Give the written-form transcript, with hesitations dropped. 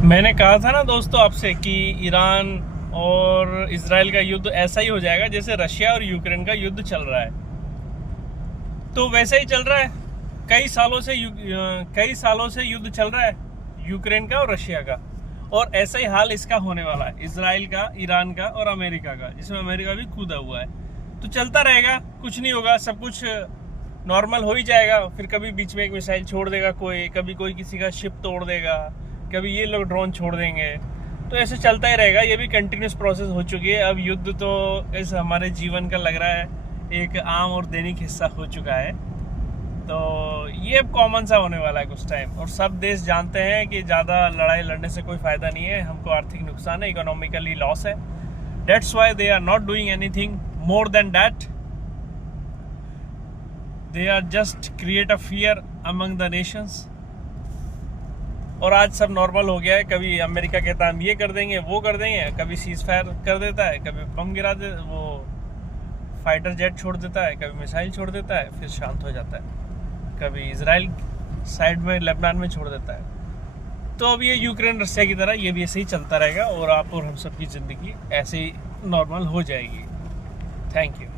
मैंने कहा था ना दोस्तों आपसे कि ईरान और इजराइल का युद्ध ऐसा ही हो जाएगा जैसे रशिया और यूक्रेन का युद्ध चल रहा है। तो वैसा ही चल रहा है। कई सालों से युद्ध चल रहा है यूक्रेन का और रशिया का, और ऐसा ही हाल इसका होने वाला है, इजराइल का, ईरान का और अमेरिका का, जिसमें अमेरिका भी कूदा हुआ है। तो चलता रहेगा, कुछ नहीं होगा, सब कुछ नॉर्मल हो ही जाएगा। फिर कभी बीच में एक मिसाइल छोड़ देगा कोई, कभी कोई किसी का शिप तोड़ देगा, कभी ये लोग ड्रोन छोड़ देंगे। तो ऐसे चलता ही रहेगा। ये भी कंटिन्यूस प्रोसेस हो चुकी है। अब युद्ध तो ऐसे हमारे जीवन का लग रहा है एक आम और दैनिक हिस्सा हो चुका है। तो ये अब कॉमन सा होने वाला है कुछ टाइम, और सब देश जानते हैं कि ज़्यादा लड़ाई लड़ने से कोई फ़ायदा नहीं है, हमको आर्थिक नुकसान है, इकोनॉमिकली लॉस है। That's why they are not doing anything more than that. They are just create a fear among the nations. और आज सब नॉर्मल हो गया है। कभी अमेरिका कहता है हम ये कर देंगे, वो कर देंगे, कभी सीज फायर कर देता है, कभी बम गिरा दे, वो फाइटर जेट छोड़ देता है, कभी मिसाइल छोड़ देता है, फिर शांत हो जाता है। कभी इजराइल साइड में लेबनान में छोड़ देता है। तो अब ये यूक्रेन रशिया की तरह ये भी ऐसे ही चलता रहेगा, और आप और हम सब की ज़िंदगी ऐसे ही नॉर्मल हो जाएगी। Thank you.